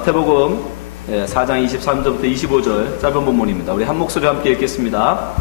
마태복음 4장 23절부터 25절 짧은 본문입니다. 우리 한 목소리 함께 읽겠습니다.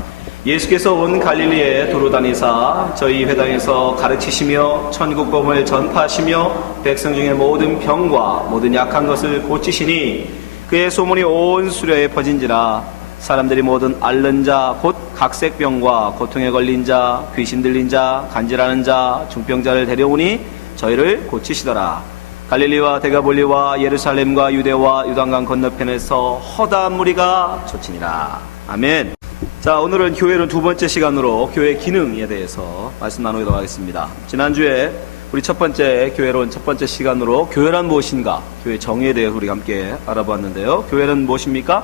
예수께서 온 갈릴리에 두루 다니사 저희 회당에서 가르치시며 천국복음을 전파하시며 백성 중에 모든 병과 모든 약한 것을 고치시니 그의 소문이 온 수려에 퍼진지라. 사람들이 모든 앓는 자 곧 각색병과 고통에 걸린 자, 귀신 들린 자, 간질하는 자, 중병자를 데려오니 저희를 고치시더라. 갈릴리와 데가볼리와 예루살렘과 유대와 요단강 건너편에서 허다한 무리가 쫓으니라. 아멘. 자, 오늘은 교회는 두 번째 시간으로 교회 기능에 대해서 말씀 나누도록 하겠습니다. 지난주에 우리 첫 번째 교회론 첫 번째 시간으로 교회란 무엇인가, 교회 정의에 대해서 우리가 함께 알아보았는데요. 교회는 무엇입니까?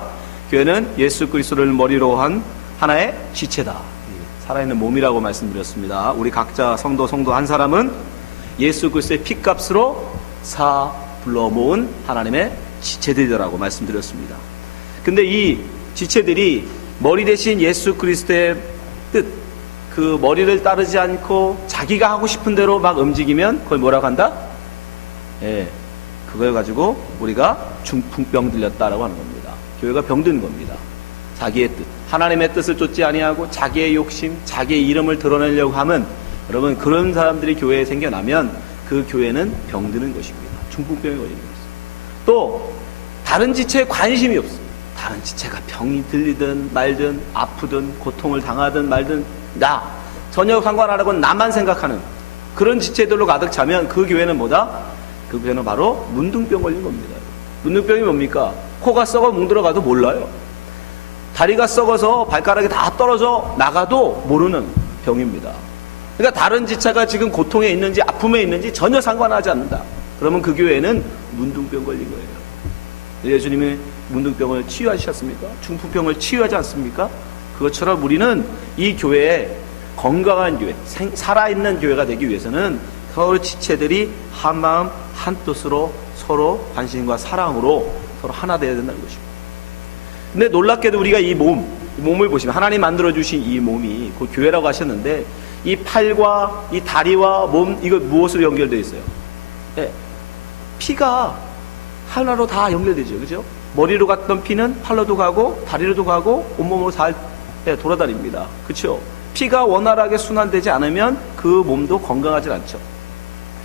교회는 예수 그리스도를 머리로 한 하나의 지체다. 살아있는 몸이라고 말씀드렸습니다. 우리 각자 성도 한 사람은 예수 그리스도의 피값으로 사 불러 모은 하나님의 지체들이라고 말씀드렸습니다. 근데 이 지체들이 머리 대신 예수 그리스도의 뜻, 그 머리를 따르지 않고 자기가 하고 싶은 대로 막 움직이면 그걸 뭐라고 한다? 그걸 가지고 우리가 중풍병 들렸다라고 하는 겁니다. 교회가 병든 겁니다. 자기의 뜻, 하나님의 뜻을 쫓지 아니하고 자기의 욕심, 자기의 이름을 드러내려고 하면, 여러분, 그런 사람들이 교회에 생겨나면 그 교회는 병드는 것입니다. 중풍병에 걸리는 것입니다. 또 다른 지체에 관심이 없습니다. 다른 지체가 병이 들리든 말든 아프든 고통을 당하든 말든 전혀 상관 안 하고 나만 생각하는 그런 지체들로 가득 차면 그 교회는 뭐다? 그 교회는 바로 문둥병 걸린 겁니다. 문둥병이 뭡니까? 코가 썩어 뭉들어가도 몰라요. 다리가 썩어서 발가락이 다 떨어져 나가도 모르는 병입니다. 그러니까 다른 지체가 지금 고통에 있는지 아픔에 있는지 전혀 상관하지 않는다. 그러면 그 교회는 문둥병 걸린 거예요. 예수님이 문둥병을 치유하셨습니까? 중풍병을 치유하지 않습니까? 그것처럼 우리는 이 교회에 건강한 교회, 살아있는 교회가 되기 위해서는 서로 지체들이 한 마음 한 뜻으로 서로 관심과 사랑으로 서로 하나 되어야 된다는 것입니다. 근데 놀랍게도 우리가 이 몸을 보시면 하나님 만들어주신 이 몸이 그 교회라고 하셨는데, 이 팔과 이 다리와 몸, 이거 무엇으로 연결되어 있어요? 피가 하나로 다 연결되죠. 그죠? 머리로 갔던 피는 팔로도 가고 다리로도 가고 온몸으로 다 돌아다닙니다. 그렇죠? 피가 원활하게 순환되지 않으면 그 몸도 건강하지 않죠.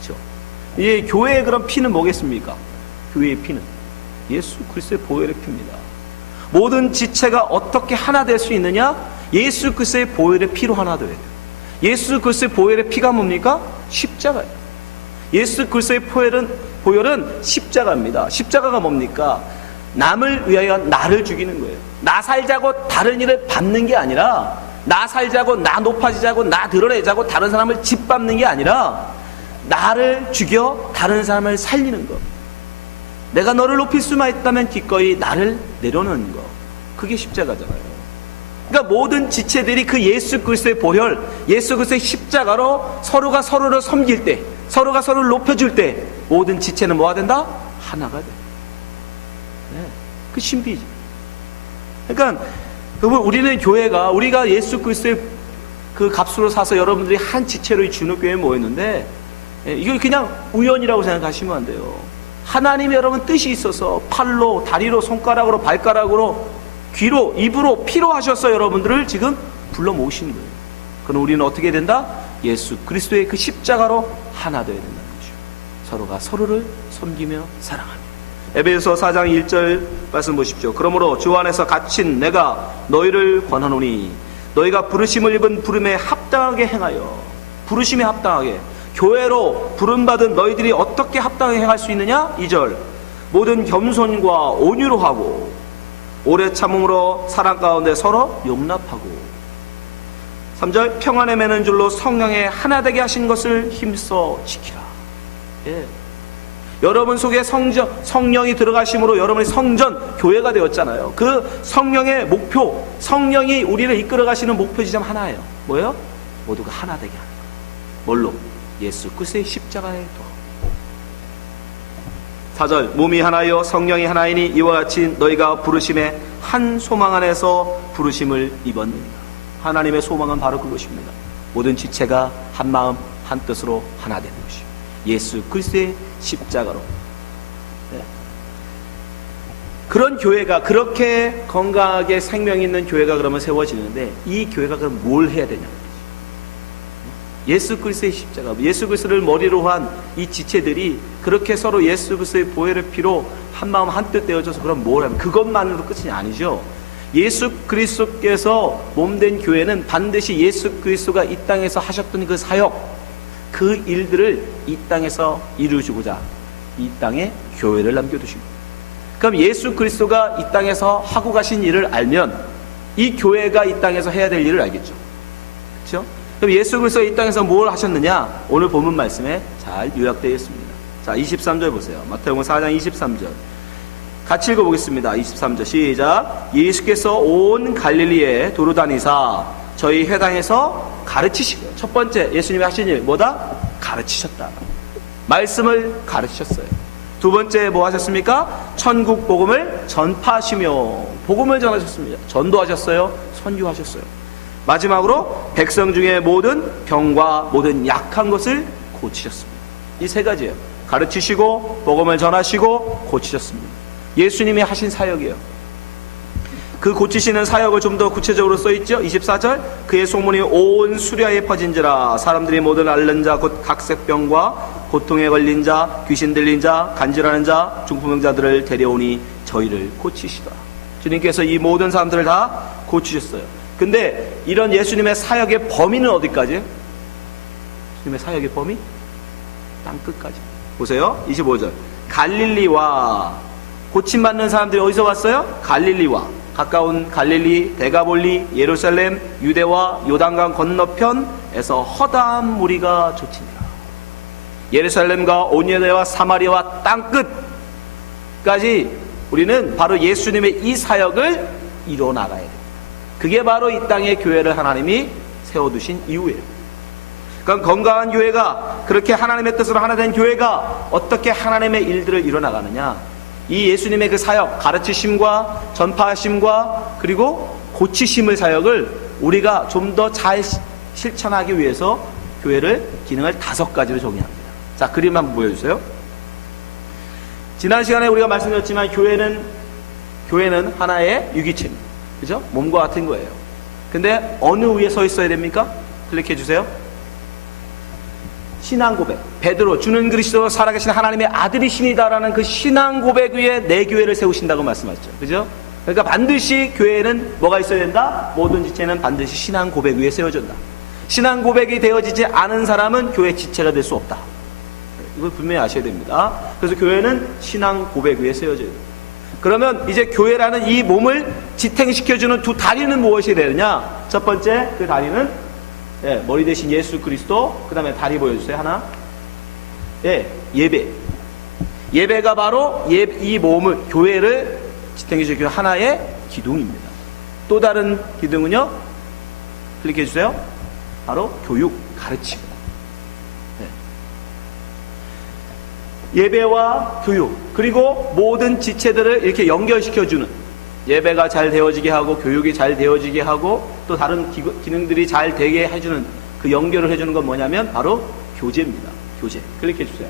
그렇죠? 이 교회의 그런 피는 뭐겠습니까? 교회의 피는 예수 그리스도의 보혈의 피입니다. 모든 지체가 어떻게 하나 될 수 있느냐? 예수 그리스도의 보혈의 피로 하나 되어야 돼요. 예수 그리스도의 보혈의 피가 뭡니까? 십자가예요. 예수 그리스도의 보혈은 십자가입니다. 십자가가 뭡니까? 남을 위하여 나를 죽이는 거예요. 나 살자고 다른 일을 밟는 게 아니라, 나 살자고 나 높아지자고 나 드러내자고 다른 사람을 짓밟는 게 아니라, 나를 죽여 다른 사람을 살리는 것. 내가 너를 높일 수만 있다면 기꺼이 나를 내려놓는 것. 그게 십자가잖아요. 그러니까 모든 지체들이 그 예수 그리스도의 보혈, 예수 그리스도의 십자가로 서로가 서로를 섬길 때, 서로가 서로를 높여줄 때 모든 지체는 뭐가 된다? 하나가 돼. 그 신비지. 그러니까 우리는 교회가, 우리가 예수 그리스도의 그 값으로 사서 여러분들이 한 지체로 이 주노교회에 모였는데, 이걸 그냥 우연이라고 생각하시면 안 돼요. 하나님의 여러분 뜻이 있어서 팔로, 다리로, 손가락으로, 발가락으로, 귀로, 입으로, 피로 하셔서 여러분들을 지금 불러 모으신 거예요. 그럼 우리는 어떻게 된다? 예수 그리스도의 그 십자가로 하나 되어야 된다는 거죠. 서로가 서로를 섬기며 사랑하며. 에베소서 4장 1절 말씀 보십시오. 그러므로 주 안에서 갇힌 내가 너희를 권하노니 너희가 부르심을 입은 부름에 합당하게 행하여. 부르심에 합당하게. 교회로 부름받은 너희들이 어떻게 합당하게 행할 수 있느냐? 2절. 모든 겸손과 온유로 하고 오래 참음으로 사랑 가운데 서로 용납하고. 3절. 평안에 매는 줄로 성령에 하나 되게 하신 것을 힘써 지키라. 여러분 속에 성령이 들어가심으로 여러분의 성전, 교회가 되었잖아요. 그 성령의 목표, 성령이 우리를 이끌어 가시는 목표 지점 하나예요. 뭐예요? 모두가 하나 되게 하는 거예요. 뭘로? 예수 그리스도의 십자가의 도. 4절. 몸이 하나요 성령이 하나이니 이와 같이 너희가 부르심의 한 소망 안에서 부르심을 입었느니라. 하나님의 소망은 바로 그것입니다. 모든 지체가 한 마음 한 뜻으로 하나 되는 것입니다. 예수 그리스도의 십자가로. 그런 교회가, 그렇게 건강하게 생명 있는 교회가 그러면 세워지는데, 이 교회가 그럼 뭘 해야 되냐? 예수 그리스도의 십자가, 예수 그리스도를 머리로 한 이 지체들이 그렇게 서로 예수 그리스도의 보혈의 피로 한 마음 한뜻 되어져서 그럼 뭘 하면, 그것만으로 끝이 아니죠. 예수 그리스도께서 몸된 교회는 반드시 예수 그리스도가 이 땅에서 하셨던 그 사역, 그 일들을 이 땅에서 이루시고자 이 땅에 교회를 남겨두십니다. 그럼 예수 그리스도가 이 땅에서 하고 가신 일을 알면 이 교회가 이 땅에서 해야 될 일을 알겠죠. 그렇죠? 그럼 예수 그리스도가 이 땅에서 뭘 하셨느냐? 오늘 본문 말씀에 잘 요약되어 있습니다. 자, 23절 보세요. 마태복음 4장 23절. 같이 읽어보겠습니다. 23절 시작. 예수께서 온 갈릴리에 도로 다니사 저희 회당에서 가르치시고, 첫 번째 예수님이 하신 일 뭐다? 가르치셨다. 말씀을 가르치셨어요. 두 번째 뭐 하셨습니까? 천국 복음을 전파하시며 복음을 전하셨습니다. 전도하셨어요. 선교하셨어요. 마지막으로 백성 중에 모든 병과 모든 약한 것을 고치셨습니다. 이 세 가지예요. 가르치시고 복음을 전하시고 고치셨습니다. 예수님이 하신 사역이에요. 그 고치시는 사역을 좀 더 구체적으로 써있죠. 24절 그의 소문이 온 수리아에 퍼진지라 사람들이 모든 앓는 자 곧 각색병과 고통에 걸린 자, 귀신 들린 자, 간질하는 자, 중풍병자들을 데려오니 저희를 고치시더라. 주님께서 이 모든 사람들을 다 고치셨어요. 근데 이런 예수님의 사역의 범위는 어디까지? 예수님의 사역의 범위? 땅끝까지. 보세요. 25절 갈릴리와, 고침받는 사람들이 어디서 왔어요? 갈릴리와, 가까운 갈릴리, 데가볼리, 예루살렘, 유대와 요단강 건너편에서 허다한 무리가 쫓으니라. 예루살렘과 온유대와 사마리아와 땅끝까지 우리는 바로 예수님의 이 사역을 이뤄나가야 돼요. 그게 바로 이 땅의 교회를 하나님이 세워두신 이유예요. 그러니까 건강한 교회가, 그렇게 하나님의 뜻으로 하나 된 교회가 어떻게 하나님의 일들을 이뤄나가느냐, 이 예수님의 그 사역, 가르치심과 전파하심과 그리고 고치심의 사역을 우리가 좀 더 잘 실천하기 위해서 교회를 기능을 5가지로 정의합니다. 자, 그림 한번 보여주세요. 지난 시간에 우리가 말씀드렸지만 교회는 하나의 유기체입니다. 그죠? 몸과 같은 거예요. 근데 어느 위에 서 있어야 됩니까? 클릭해 주세요. 신앙 고백, 베드로, 주는 그리스도 살아계신 하나님의 아들이십니다라는 그 신앙 고백 위에 내 교회를 세우신다고 말씀하셨죠. 그죠? 그러니까 반드시 교회에는 뭐가 있어야 된다? 모든 지체는 반드시 신앙 고백 위에 세워진다. 신앙 고백이 되어지지 않은 사람은 교회 지체가 될 수 없다. 이걸 분명히 아셔야 됩니다. 그래서 교회는 신앙 고백 위에 세워져야 돼요. 그러면 이제 교회라는 이 몸을 지탱시켜주는 두 다리는 무엇이 되느냐? 첫 번째 그 다리는 머리 대신 예수 그리스도, 그 다음에 다리 보여주세요. 하나, 예배. 예배가 바로 이 몸을, 교회를 지탱해주는 하나의 기둥입니다. 또 다른 기둥은요, 클릭해 주세요. 바로 교육, 가르침. 예배와 교육, 그리고 모든 지체들을 이렇게 연결시켜주는, 예배가 잘 되어지게 하고 교육이 잘 되어지게 하고 또 다른 기능들이 잘 되게 해주는, 그 연결을 해주는 건 뭐냐면 바로 교제입니다. 교제. 클릭해 주세요.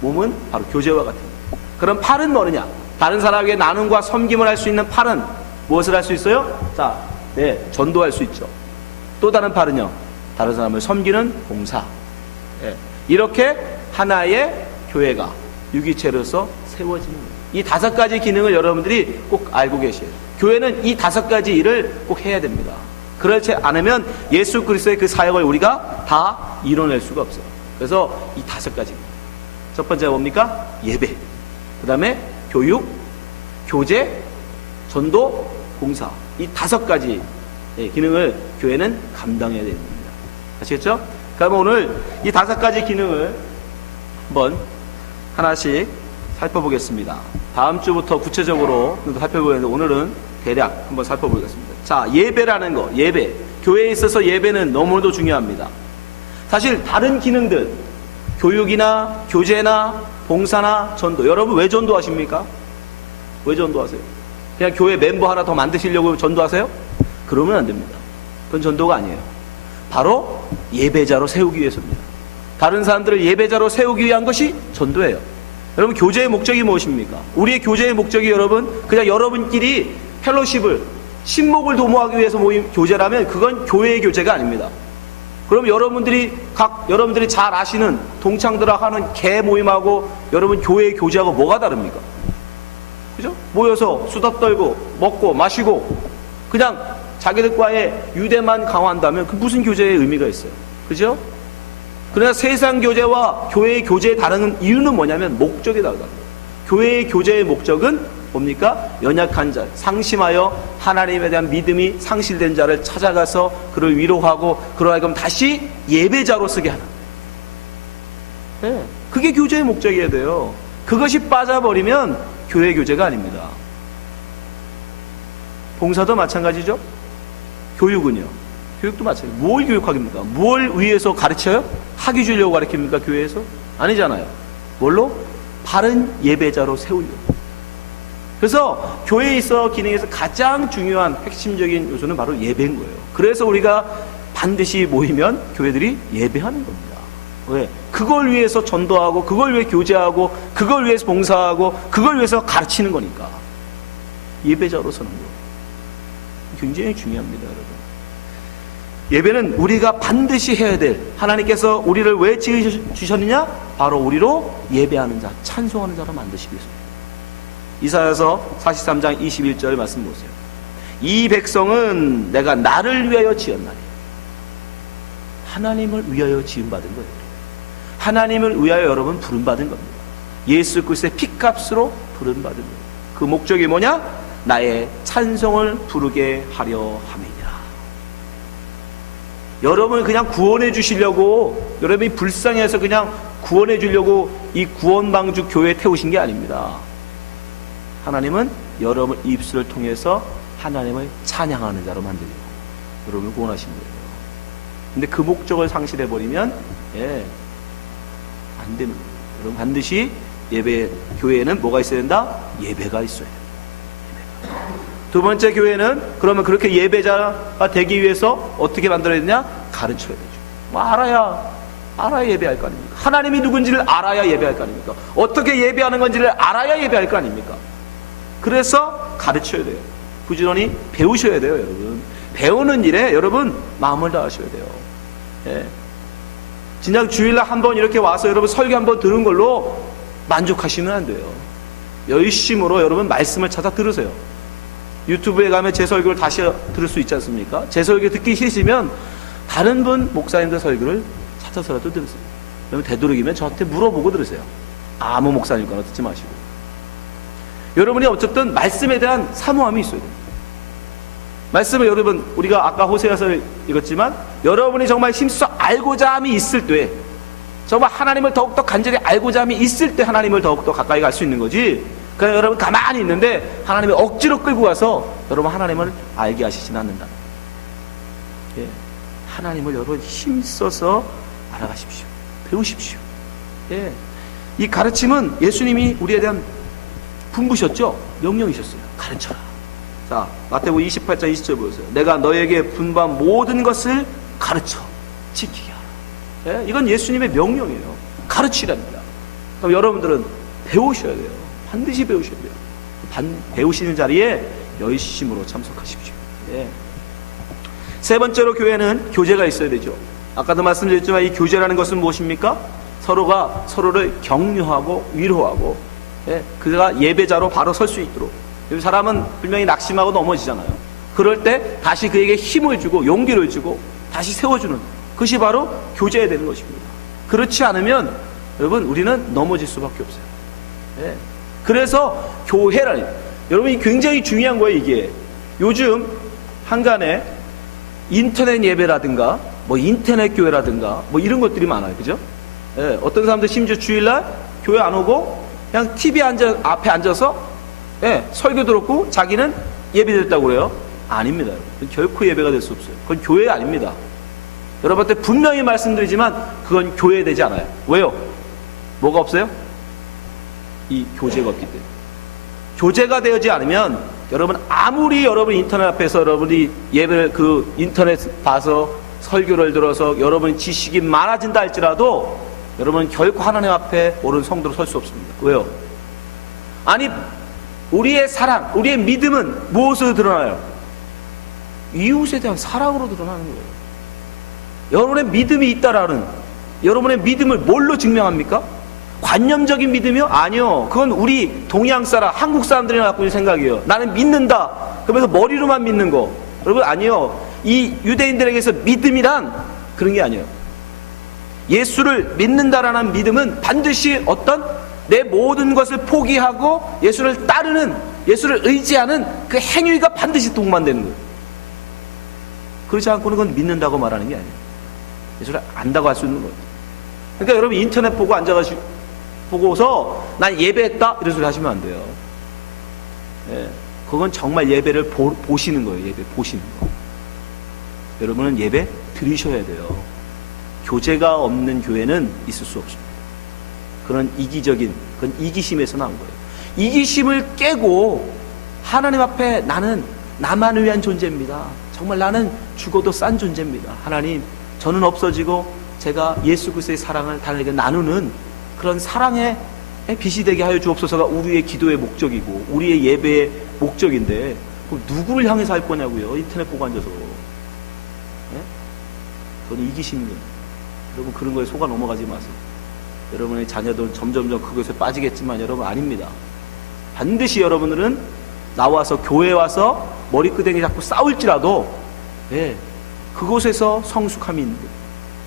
몸은 바로 교제와 같은 거. 그럼 팔은 뭐느냐? 다른 사람에게 나눔과 섬김을 할 수 있는 팔은 무엇을 할 수 있어요? 자, 전도할 수 있죠. 또 다른 팔은요, 다른 사람을 섬기는 봉사. 이렇게 하나의 교회가 유기체로서 세워지는 거예요. 이 5가지 기능을 여러분들이 꼭 알고 계셔야 돼요. 교회는 이 5가지 일을 꼭 해야 됩니다. 그렇지 않으면 예수 그리스도의 그 사역을 우리가 다 이뤄낼 수가 없어요. 그래서 이 5가지. 첫 번째가 뭡니까? 예배. 그 다음에 교육, 교제, 전도, 봉사. 이 5가지 기능을 교회는 감당해야 되는 겁니다. 아시겠죠? 그럼 오늘 이 5가지 기능을 한번 하나씩 살펴보겠습니다. 다음 주부터 구체적으로 살펴보겠는데 오늘은 대략 한번 살펴보겠습니다. 자, 예배라는 거, 예배. 교회에 있어서 예배는 너무도 중요합니다. 사실 다른 기능들, 교육이나 교제나 봉사나 전도, 여러분 왜 전도하십니까? 왜 전도하세요? 그냥 교회 멤버 하나 더 만드시려고 전도하세요? 그러면 안 됩니다. 그건 전도가 아니에요. 바로 예배자로 세우기 위해서입니다. 다른 사람들을 예배자로 세우기 위한 것이 전도예요. 여러분, 교제의 목적이 무엇입니까? 우리의 교제의 목적이 여러분, 그냥 여러분끼리 펠로십을, 친목을 도모하기 위해서 모임 교제라면 그건 교회의 교제가 아닙니다. 그럼 여러분들이 잘 아시는 동창들하고 하는 개 모임하고 여러분 교회의 교제하고 뭐가 다릅니까? 그죠? 모여서 수다 떨고 먹고 마시고 그냥 자기들과의 유대만 강화한다면 그 무슨 교제의 의미가 있어요? 그죠? 그러나 세상 교제와 교회의 교제의 다른 이유는 뭐냐면 목적이 다르다. 교회의 교제의 목적은 뭡니까? 연약한 자, 상심하여 하나님에 대한 믿음이 상실된 자를 찾아가서 그를 위로하고 그로 하여금 다시 예배자로 쓰게 하는. 네, 그게 교제의 목적이어야 돼요. 그것이 빠져버리면 교회 교제가 아닙니다. 봉사도 마찬가지죠. 교육은요. 교육도 마찬가지예요. 뭘 교육하깁니까? 뭘 위해서 가르쳐요? 학위 주려고 가르칩니까? 교회에서? 아니잖아요. 뭘로? 바른 예배자로 세우려고. 그래서 교회에 있어 기능에서 가장 중요한 핵심적인 요소는 바로 예배인 거예요. 그래서 우리가 반드시 모이면 교회들이 예배하는 겁니다. 왜? 그걸 위해서 전도하고 그걸 위해 교제하고 그걸 위해서 봉사하고 그걸 위해서 가르치는 거니까. 예배자로 서는 거 굉장히 중요합니다, 여러분. 예배는 우리가 반드시 해야 될, 하나님께서 우리를 왜 지으셨느냐? 바로 우리로 예배하는 자, 찬송하는 자로 만드시기 위해서. 이사야서 43장 21절 말씀 보세요. 이 백성은 내가 나를 위하여 지었나니. 하나님을 위하여 지음받은 거예요. 하나님을 위하여 여러분 부름받은 겁니다. 예수 그리스도의 피값으로 부름받은 거예요. 그 목적이 뭐냐? 나의 찬송을 부르게 하려 함이니라. 여러분을 그냥 구원해 주시려고, 여러분이 불쌍해서 그냥 구원해 주려고 이 구원방주 교회에 태우신 게 아닙니다. 하나님은 여러분 입술을 통해서 하나님을 찬양하는 자로 만들고 여러분을 구원하신 거예요. 근데 그 목적을 상실해버리면 안 되는 거예요. 여러분 반드시 교회에는 뭐가 있어야 된다? 예배가 있어야 돼요. 두 번째, 교회는 그러면 그렇게 예배자가 되기 위해서 어떻게 만들어야 되냐? 가르쳐야 되죠. 뭐 알아야 예배할 거 아닙니까? 하나님이 누군지를 알아야 예배할 거 아닙니까? 어떻게 예배하는 건지를 알아야 예배할 거 아닙니까? 그래서 가르쳐야 돼요. 부지런히 배우셔야 돼요, 여러분. 배우는 일에 여러분 마음을 다하셔야 돼요. 예. 진작 주일날 한번 이렇게 와서 여러분 설교 한번 들은 걸로 만족하시면 안 돼요. 열심으로 여러분 말씀을 찾아 들으세요. 유튜브에 가면 제 설교를 다시 들을 수 있지 않습니까? 제 설교 듣기 싫으시면 다른 분 목사님들 설교를 찾아서라도 들으세요. 여러분 되도록이면 저한테 물어보고 들으세요. 아무 목사님 거나 듣지 마시고. 여러분이 어쨌든 말씀에 대한 사모함이 있어야 됩니다. 말씀을 여러분, 우리가 아까 호세아서를 읽었지만 여러분이 정말 힘써 알고자 함이 있을 때, 정말 하나님을 더욱더 간절히 알고자 함이 있을 때 하나님을 더욱더 가까이 갈 수 있는 거지. 그냥 여러분 가만히 있는데 하나님이 억지로 끌고 가서 여러분 하나님을 알게 하시지는 않는다. 예. 하나님을 여러분 힘써서 알아가십시오. 배우십시오. 예. 이 가르침은 예수님이 우리에 대한 분부셨죠? 명령이셨어요. 가르쳐라. 자, 마태복음 28장 20절 보세요. 내가 너에게 분부한 모든 것을 가르쳐 지키게 하라. 예? 이건 예수님의 명령이에요. 가르치랍니다. 그럼 여러분들은 배우셔야 돼요. 반드시 배우셔야 돼요. 배우시는 자리에 열심으로 참석하십시오. 예. 세 번째로 교회는 교제가 있어야 되죠. 아까도 말씀드렸지만 이 교제라는 것은 무엇입니까? 서로가 서로를 격려하고 위로하고, 예, 그가 예배자로 바로 설 수 있도록. 사람은 분명히 낙심하고 넘어지잖아요. 그럴 때 다시 그에게 힘을 주고 용기를 주고 다시 세워주는 그것이 바로 교제해야 되는 것입니다. 그렇지 않으면 여러분 우리는 넘어질 수밖에 없어요. 예. 그래서 교회라니, 여러분이 굉장히 중요한 거예요. 이게 요즘 한간에 인터넷 예배라든가 뭐 인터넷 교회라든가 뭐 이런 것들이 많아요. 그죠? 예. 어떤 사람들 심지어 주일날 교회 안 오고 그냥 TV 앞에 앉아서, 예, 설교 들었고 자기는 예배됐다고 그래요. 아닙니다. 결코 예배가 될 수 없어요. 그건 교회 아닙니다. 여러분한테 분명히 말씀드리지만 그건 교회되지 않아요. 왜요? 뭐가 없어요? 이 교제가 없기 때문에. 교제가 되지 않으면 여러분 아무리 여러분 인터넷 앞에서 여러분이 예배를 인터넷 봐서 설교를 들어서 여러분 지식이 많아진다 할지라도 여러분 결코 하나님 앞에 옳은 성도로 설 수 없습니다. 왜요? 아니 우리의 사랑, 우리의 믿음은 무엇으로 드러나요? 이웃에 대한 사랑으로 드러나는 거예요. 여러분의 믿음이 있다라는, 여러분의 믿음을 뭘로 증명합니까? 관념적인 믿음이요? 아니요. 그건 우리 동양 사람, 한국 사람들이 갖고 있는 생각이에요. 나는 믿는다. 그러면서 머리로만 믿는 거. 여러분 아니요. 이 유대인들에게서 믿음이란 그런 게 아니에요. 예수를 믿는다라는 믿음은 반드시 어떤 내 모든 것을 포기하고 예수를 따르는, 예수를 의지하는 그 행위가 반드시 동반되는 거예요. 그렇지 않고는 그건 믿는다고 말하는 게 아니에요. 예수를 안다고 할 수 있는 거예요. 그러니까 여러분 인터넷 보고 앉아가지고 보고서 난 예배했다 이런 소리 하시면 안 돼요. 예, 그건 정말 예배를 보시는 거예요. 예배 보시는 거. 여러분은 예배 드리셔야 돼요. 교제가 없는 교회는 있을 수 없습니다. 그런 이기적인, 그런 이기심에서 나온 거예요. 이기심을 깨고 하나님 앞에 나는 나만을 위한 존재입니다. 정말 나는 죽어도 싼 존재입니다. 하나님, 저는 없어지고 제가 예수 그리스도의 사랑을 다른에게 나누는 그런 사랑의 빛이 되게 하여 주옵소서가 우리의 기도의 목적이고 우리의 예배의 목적인데 그럼 누구를 향해서 할 거냐고요. 인터넷 보고 앉아서. 네? 그건 이기심이에요. 여러분 그런 거에 속아 넘어가지 마세요. 여러분의 자녀들은 점점점 그것에 빠지겠지만 여러분 아닙니다. 반드시 여러분들은 나와서 교회에 와서 머리끄댕이 잡고 싸울지라도 예, 그곳에서 성숙함이 있는 거예요.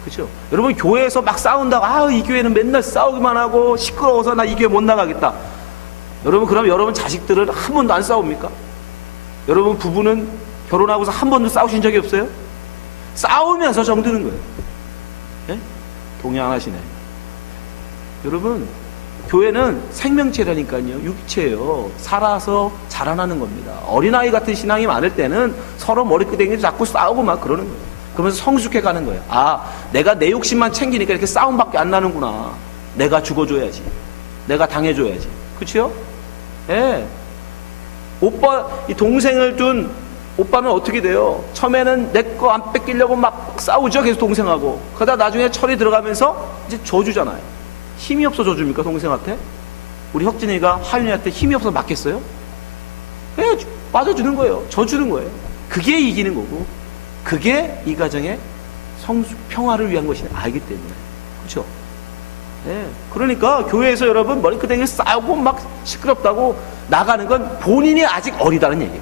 그렇죠? 여러분 교회에서 막 싸운다고 이 교회는 맨날 싸우기만 하고 시끄러워서 나 이 교회 못 나가겠다. 여러분 그럼 여러분 자식들은 한 번도 안 싸웁니까? 여러분 부부는 결혼하고서 한 번도 싸우신 적이 없어요? 싸우면서 정드는 거예요. 예? 동의 안 하시네. 여러분 교회는 생명체라니까요. 육체예요. 살아서 자라나는 겁니다. 어린아이 같은 신앙이 많을 때는 서로 머리끄댕이 잡고 싸우고 막 그러는 거예요. 그러면서 성숙해 가는 거예요. 내가 내 욕심만 챙기니까 이렇게 싸움밖에 안 나는구나. 내가 죽어줘야지. 내가 당해줘야지. 그렇죠? 예. 오빠, 이 동생을 둔 오빠는 어떻게 돼요? 처음에는 내 거 안 뺏기려고 막 싸우죠. 계속 동생하고. 그러다 나중에 철이 들어가면서 이제 져주잖아요. 힘이 없어 져줍니까? 동생한테? 우리 혁진이가 하윤이한테 힘이 없어서 맞겠어요? 예, 빠져주는 거예요. 져주는 거예요. 그게 이기는 거고 그게 이 가정의 평화를 위한 것이 알기 때문에. 그렇죠? 네. 그러니까 교회에서 여러분 머리끄댕이 싸우고 막 시끄럽다고 나가는 건 본인이 아직 어리다는 얘기예요.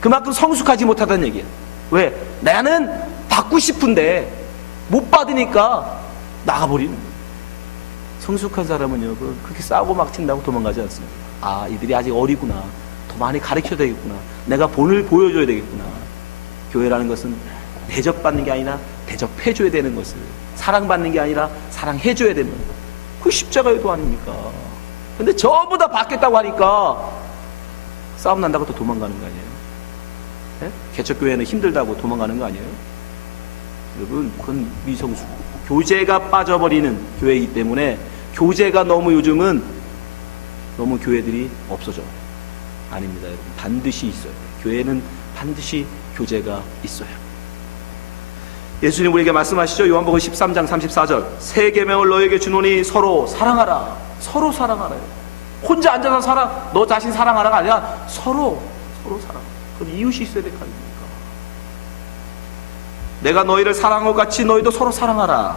그만큼 성숙하지 못하다는 얘기예요. 왜? 나는 받고 싶은데 못 받으니까 나가버리는 거예요. 성숙한 사람은 여러분 그렇게 싸우고 막 튄다고 도망가지 않습니다. 이들이 아직 어리구나. 더 많이 가르쳐야 되겠구나. 내가 본을 보여줘야 되겠구나. 교회라는 것은 대접받는 게 아니라 대접해줘야 되는 것을, 사랑받는 게 아니라 사랑해줘야 되는 것. 그 십자가의 도 아닙니까? 근데 전부 다 받겠다고 하니까 싸움 난다고 또 도망가는 거 아니에요? 네? 개척교회는 힘들다고 도망가는 거 아니에요? 여러분 그건 미성숙, 교제가 빠져버리는 교회이기 때문에 교제가 너무 요즘은 너무 교회들이 없어져. 아닙니다. 여러분 반드시 있어요. 교회는 반드시 교제가 있어요. 예수님 우리에게 말씀하시죠. 요한복음 13장 34절 새 계명을 너에게 주노니 서로 사랑하라. 서로 사랑하라요. 혼자 앉아서 너 자신 사랑하라가 아니라 서로 사랑. 그럼 이웃이 있어야 될 거 아닙니까? 내가 너희를 사랑한 것 같이 너희도 서로 사랑하라.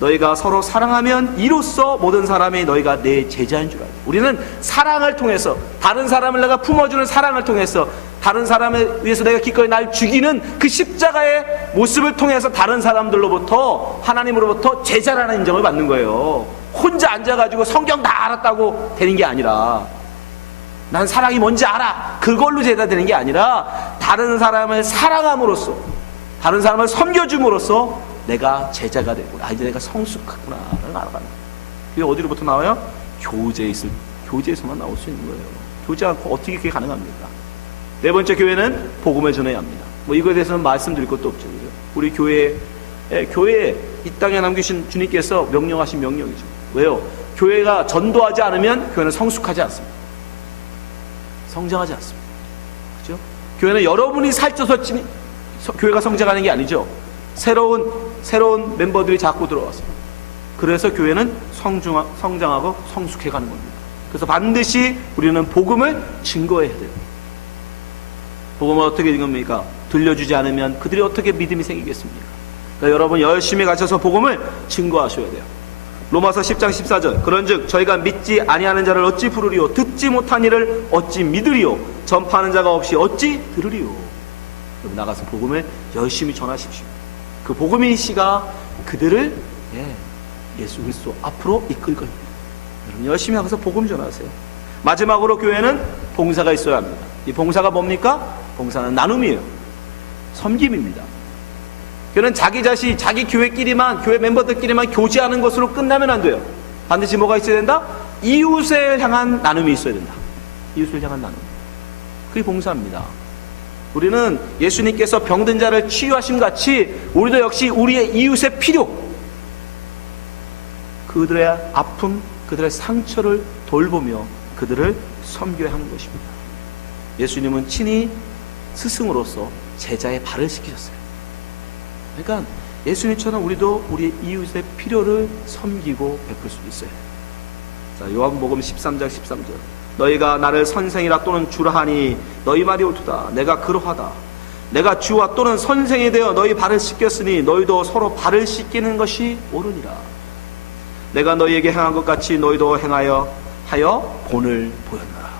너희가 서로 사랑하면 이로써 모든 사람이 너희가 내 제자인 줄 알고. 우리는 사랑을 통해서 다른 사람을 내가 품어주는 사랑을 통해서 다른 사람을 위해서 내가 기꺼이 날 죽이는 그 십자가의 모습을 통해서 다른 사람들로부터 하나님으로부터 제자라는 인정을 받는 거예요. 혼자 앉아가지고 성경 다 알았다고 되는 게 아니라 난 사랑이 뭔지 알아 그걸로 제자 되는 게 아니라 다른 사람을 사랑함으로써 다른 사람을 섬겨줌으로써 내가 제자가 되고 이제 내가 성숙하구나 알아가는 거예요. 그게 어디로부터 나와요? 교제에서만 나올 수 있는 거예요. 교제 않고 어떻게 그게 가능합니까? 네 번째, 교회는 복음을 전해야 합니다. 이거에 대해서는 말씀드릴 것도 없죠. 그죠? 우리 교회에 이 땅에 남기신 주님께서 명령하신 명령이죠. 왜요? 교회가 전도하지 않으면 교회는 성숙하지 않습니다. 성장하지 않습니다. 그죠? 교회는 여러분이 살쪄서 교회가 성장하는 게 아니죠. 새로운 멤버들이 자꾸 들어왔어요. 그래서 교회는 성장하고 성숙해가는 겁니다. 그래서 반드시 우리는 복음을 증거해야 돼요. 복음을 어떻게 증거합니까? 들려주지 않으면 그들이 어떻게 믿음이 생기겠습니까? 그러니까 여러분 열심히 가셔서 복음을 증거하셔야 돼요. 로마서 10장 14절 그런즉 저희가 믿지 아니하는 자를 어찌 부르리요 듣지 못한 이를 어찌 믿으리요 전파하는 자가 없이 어찌 들으리요. 여러분 나가서 복음을 열심히 전하십시오. 그 복음의 씨가 그들을 예수 그리스도 앞으로 이끌 겁니다. 여러분 열심히 나가서 복음 전하세요. 마지막으로 교회는 봉사가 있어야 합니다. 이 봉사가 뭡니까? 봉사는 나눔이에요. 섬김입니다. 교회는 자기 자신, 자기 교회끼리만, 교회 멤버들끼리만 교제하는 것으로 끝나면 안 돼요. 반드시 뭐가 있어야 된다? 이웃을 향한 나눔이 있어야 된다. 이웃을 향한 나눔. 그게 봉사입니다. 우리는 예수님께서 병든 자를 치유하심 같이 우리도 역시 우리의 이웃의 필요, 그들의 아픔, 그들의 상처를 돌보며 그들을 섬겨야 하는 것입니다. 예수님은 친히 스승으로서 제자의 발을 씻기셨어요. 그러니까 예수님처럼 우리도 우리의 이웃의 필요를 섬기고 베풀 수 있어요. 자, 요한복음 13장 13절 너희가 나를 선생이라 또는 주라 하니 너희 말이 옳도다. 내가 그러하다. 내가 주와 또는 선생이 되어 너희 발을 씻겼으니 너희도 서로 발을 씻기는 것이 옳으니라. 내가 너희에게 행한 것 같이 너희도 행하여 본을 보였노라.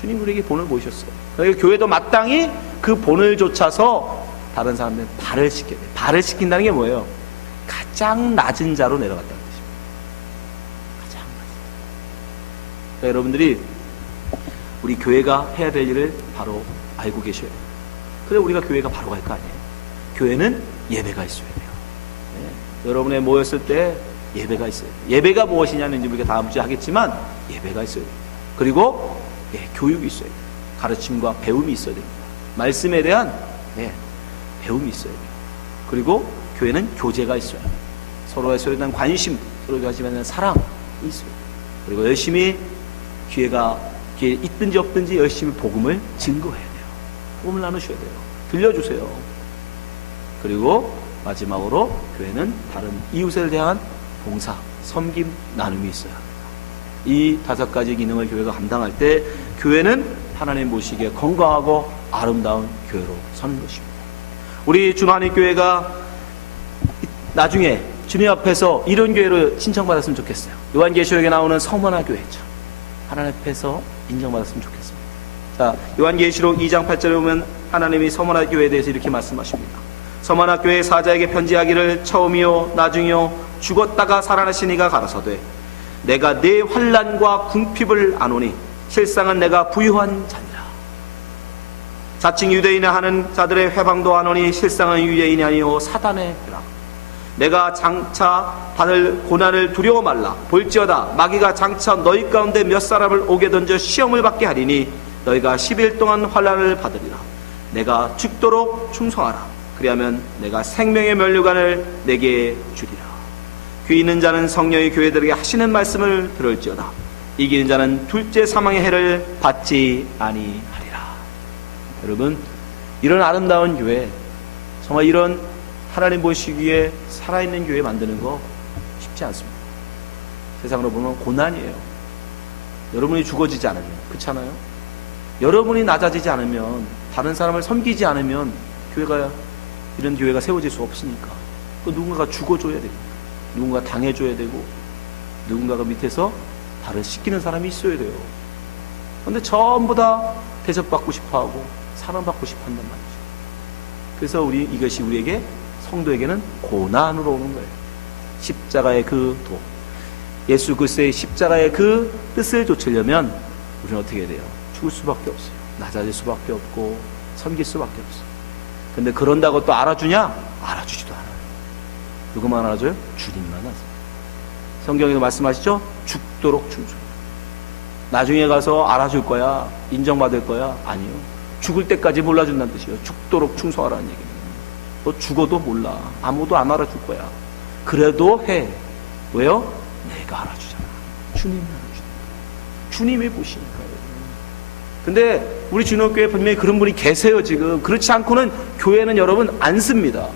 주님 우리에게 본을 보이셨어요. 그러니까 교회도 마땅히 그 본을 쫓아서 다른 사람들 발을 씻게 돼요. 발을 씻긴다는 게 뭐예요? 가장 낮은 자로 내려갔다는 뜻입니다. 가장 낮은 자. 그러니까 여러분들이 우리 교회가 해야 될 일을 바로 알고 계셔야 돼요. 그래 우리가 교회가 바로 갈 거 아니에요. 교회는 예배가 있어야 돼요. 여러분의 모였을 때 예배가 있어요. 예배가 무엇이냐는 우리가 다음 주에 하겠지만 예배가 있어야 돼요. 그리고 교육이 있어야 돼요. 가르침과 배움이 있어야 됩니다. 말씀에 대한 배움이 있어야 돼요. 그리고 교회는 교제가 있어야 돼요. 서로에 대한 관심, 서로에 대한 사랑이 있어요. 그리고 열심히 기회가 있든지 없든지 열심히 복음을 증거해야 돼요. 복음을 나누셔야 돼요. 들려주세요. 그리고 마지막으로 교회는 다른 이웃에 대한 봉사, 섬김, 나눔이 있어야 합니다. 이 5가지 기능을 교회가 감당할 때 교회는 하나님 보시기에 건강하고 아름다운 교회로 서는 것입니다. 우리 주나님 교회가 나중에 주님 앞에서 이런 교회를 신청받았으면 좋겠어요. 요한계시록에 나오는 서머나 교회죠. 하나님 앞에서 인정받았으면 좋겠습니다. 자, 요한계시록 2장 8절에 보면 하나님이 서머나 교회에 대해서 이렇게 말씀하십니다. 서머나 교회 사자에게 편지하기를 처음이요 나중이요 죽었다가 살아나신 이가 가라사대 내가 네 환난과 궁핍을 아노니 실상은 내가 부유한 자니라. 자칭 유대인을 하는 자들의 회방도 아노니 실상은 유대인이 아니요 사단의 벼락. 내가 장차 받을 고난을 두려워 말라. 볼지어다 마귀가 장차 너희 가운데 몇 사람을 옥에 던져 시험을 받게 하리니 너희가 10일 동안 환난을 받으리라. 내가 죽도록 충성하라. 그리하면 내가 생명의 면류관을 내게 주리라. 귀 있는 자는 성령의 교회들에게 하시는 말씀을 들을지어다. 이기는 자는 둘째 사망의 해를 받지 아니하리라. 여러분, 이런 아름다운 교회, 정말 이런 하나님 보시기에 살아있는 교회 만드는 거 쉽지 않습니다. 세상으로 보면 고난이에요. 여러분이 죽어지지 않으면, 그렇잖아요? 여러분이 낮아지지 않으면, 다른 사람을 섬기지 않으면 이런 교회가 세워질 수 없으니까 누군가가 죽어줘야 되고, 누군가 당해줘야 되고, 누군가가 밑에서 발을 씻기는 사람이 있어야 돼요. 그런데 전부 다 대접받고 싶어하고 사랑받고 싶어한단 말이죠. 그래서 이것이 우리에게, 성도에게는 고난으로 오는 거예요. 십자가의 그 도, 예수 그리스도의 십자가의 그 뜻을 좇으려면 우리는 어떻게 해야 돼요? 죽을 수밖에 없어요. 낮아질 수밖에 없고 섬길 수밖에 없어요. 근데 그런다고 또 알아주냐? 알아주지도 않아요. 누구만 알아줘요? 주님만 알아줘요. 성경에도 말씀하시죠? 죽도록 충성. 나중에 가서 알아줄 거야, 인정받을 거야? 아니요. 죽을 때까지 몰라준다는 뜻이에요. 죽도록 충성하라는 얘기예요. 너 죽어도 몰라. 아무도 안 알아줄 거야. 그래도 해. 왜요? 내가 알아주잖아. 주님이 알아주잖아. 주님이 보시니까요. 근데 우리 주님교회 분명히 그런 분이 계세요. 지금 그렇지 않고는 교회는 여러분 안 씁니다.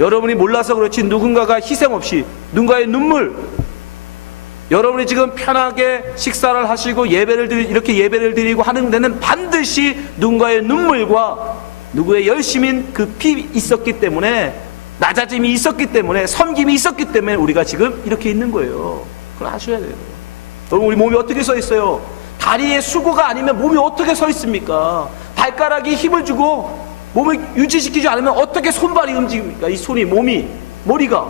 여러분이 몰라서 그렇지 누군가가 희생 없이 누군가의 눈물, 여러분이 지금 편하게 식사를 하시고 이렇게 예배를 드리고 하는 데는 반드시 누군가의 눈물과 누구의 열심인 그 피 있었기 때문에, 낮아짐이 있었기 때문에, 섬김이 있었기 때문에 우리가 지금 이렇게 있는 거예요. 그걸 아셔야 돼요. 여러분, 우리 몸이 어떻게 서 있어요? 다리에 수고가 아니면 몸이 어떻게 서 있습니까? 발가락이 힘을 주고 몸을 유지시키지 않으면 어떻게 손발이 움직입니까? 이 손이, 몸이, 머리가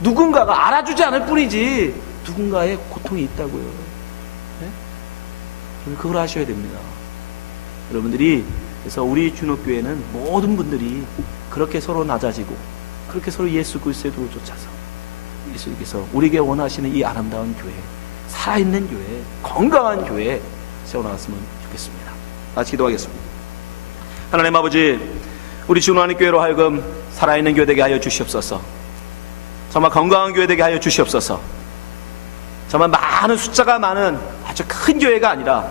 누군가가 알아주지 않을 뿐이지 누군가의 고통이 있다고요. 네? 그걸 아셔야 됩니다. 여러분들이, 그래서 우리 준옥교회는 모든 분들이 그렇게 서로 낮아지고 그렇게 서로 예수 그리스도의 도를 쫓아서 예수님께서 우리에게 원하시는 이 아름다운 교회, 살아있는 교회, 건강한 교회 세워나갔으면 좋겠습니다. 같이 기도하겠습니다. 하나님 아버지, 우리 준호하는 교회로 하여금 살아있는 교회 되게 하여 주시옵소서. 정말 건강한 교회 되게 하여 주시옵소서. 정말 많은 숫자가 많은 아주 큰 교회가 아니라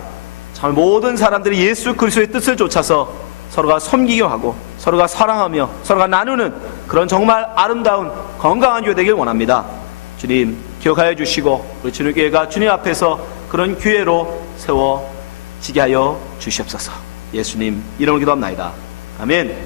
정말 모든 사람들이 예수 그리스도의 뜻을 쫓아서 서로가 섬기게 하고 서로가 사랑하며 서로가 나누는 그런 정말 아름다운 건강한 교회 되길 원합니다. 주님 기억하여 주시고 우리 주님교회가 주님 앞에서 그런 교회로 세워지게 하여 주시옵소서. 예수님 이름으로 기도합나이다. 아멘.